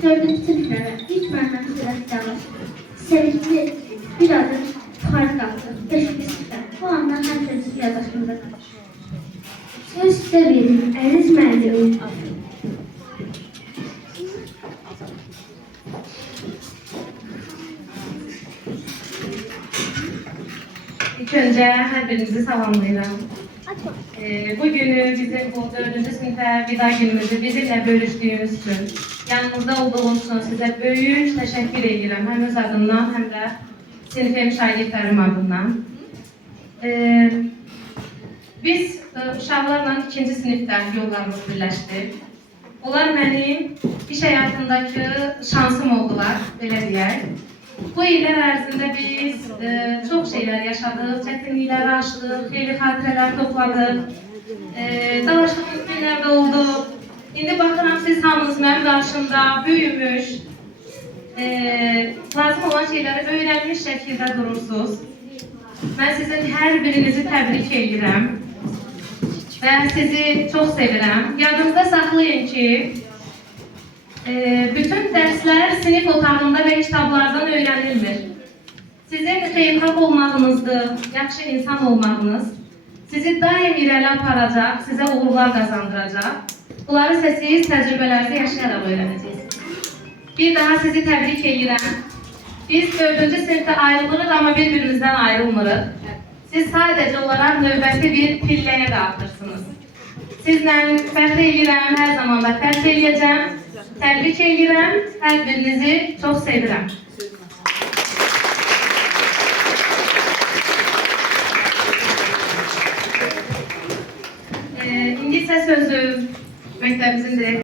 4-cü siniflərə ilk müəllimimiz ilə iddialaşdı. Sevinçli bir adım yuxarı qaldı. 5-ci sinifdə. Bu andan həmişə bizim yaddaşımızda qalır. Söz sizə verin, əziz müəllimim. İlk önce her birinizi salamlayıram. Bugünü bizim bu 4-cü sinifə vida günümüzü bizimle bölüştüğünüz için, yanımızda olduğunuz için size büyük teşekkür edirəm. Hem öz adımdan, hem de sinifim şagirdlərim adından. Biz uşaqlarla 2-ci sinifdə yollarımız birləşdi. Onlar mənim iş həyatındakı şansım oldular, belə deyək. Bu illər ərzində biz çox şeylər yaşadıq, çətinlikləri aşdıq, xeyli xatirələr topladıq, dalaşdığımız günlər də oldu. İndi baxıram, siz hamınız mənim qarşımda büyümüş, lazım olan şeyləri öyrənmiş şəkildə durursunuz. Mən sizin hər birinizi təbrik edirəm və sizi çox sevirəm. Yadınızda saxlayın ki, bütün dersler sinif otağında ve kitablardan öğrenilmir. Sizin xeyirxah olmağınızdır, yaxşı insan olmağınız sizi daim irəli aparacaq, sizə uğurlar qazandıracaq. Bunları isə siz təcrübələrinizi yaşayaraq öyrənəcəksiniz. Bir daha sizi təbrik edirəm. Biz 4-cü sinifdə ayrılırıq, amma bir-birimizdən ayrılmırıq. Siz sadəcə olaraq növbəti bir pilləyə qalxırsınız. Sizlə fəxr edirəm, hər zaman da fəxr edəcəm. Təbrik edirəm, hər birinizi çox sevirəm. İndi isə sözü məktəbimizin direktoru